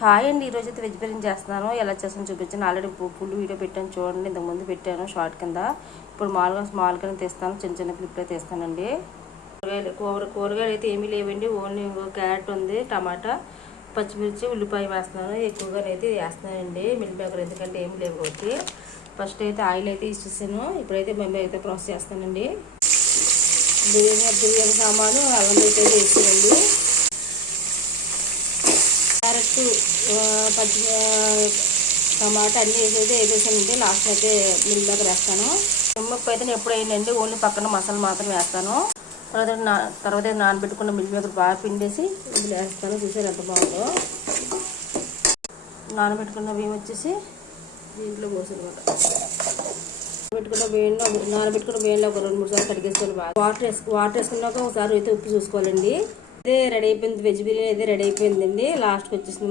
Hi అండి, ఈరోజు అయితే వెజ్ బిర్యానీ చేస్తున్నాను. ఎలా చేస్తాను చూపించాను. ఆల్రెడీ ఫుల్ వీడియో పెట్టాను చూడండి. ఇంతకుముందు పెట్టాను షార్ట్ కింద. ఇప్పుడు మామూలుగా స్మాల్ కింద తీస్తాను, చిన్న చిన్న క్లిప్లో తీస్తానండి. కూరగాయలు అయితే ఏమీ లేవండి. ఓన్లీ క్యారెట్ ఉంది, టమాటా, పచ్చిమిర్చి, ఉల్లిపాయ వేస్తున్నాను. ఎక్కువగా అయితే వేస్తున్నానండి మిల్ మేకర్, ఎందుకంటే ఏమి లేవు కాబట్టి. ఫస్ట్ అయితే ఆయిల్ అయితే ఇచ్చేసాను. ఇప్పుడైతే మేము అయితే ప్రాసెస్ చేస్తానండి. బిర్యానీ సామాను అవన్నీ అయితే వేసానండి. క్యారెట్, పచ్చి టమాటా అన్నీ వేసేసానండి. లాస్ట్ అయితే మిల్ మేకర్ వేస్తాను. నిమ్మప్పు అయితే ఎప్పుడు వేయండి, ఓన్లీ పక్కన మసాలా మాత్రం వేస్తాను. తర్వాత నానబెట్టుకున్న మిల్ మేకర్ బాగా పిండేసి ఇందులో వేస్తాను. చూసారు ఎంత బాగుందో. నానబెట్టుకున్న బియ్యం వచ్చేసి దీంట్లో పోసానమాట. నానబెట్టుకున్న బియ్యంలో ఒక 2-3 సార్లు కడిగేసుకోవాలి. బాగా వాటర్ వేసుకున్నాక ఒకసారి అయితే ఉప్పు చూసుకోవాలండి. ఇదే రెడీ అయిపోయింది, వెజ్ బిర్యానీ అయితే రెడీ అయిపోయిందండి. లాస్ట్కి వచ్చేసింది.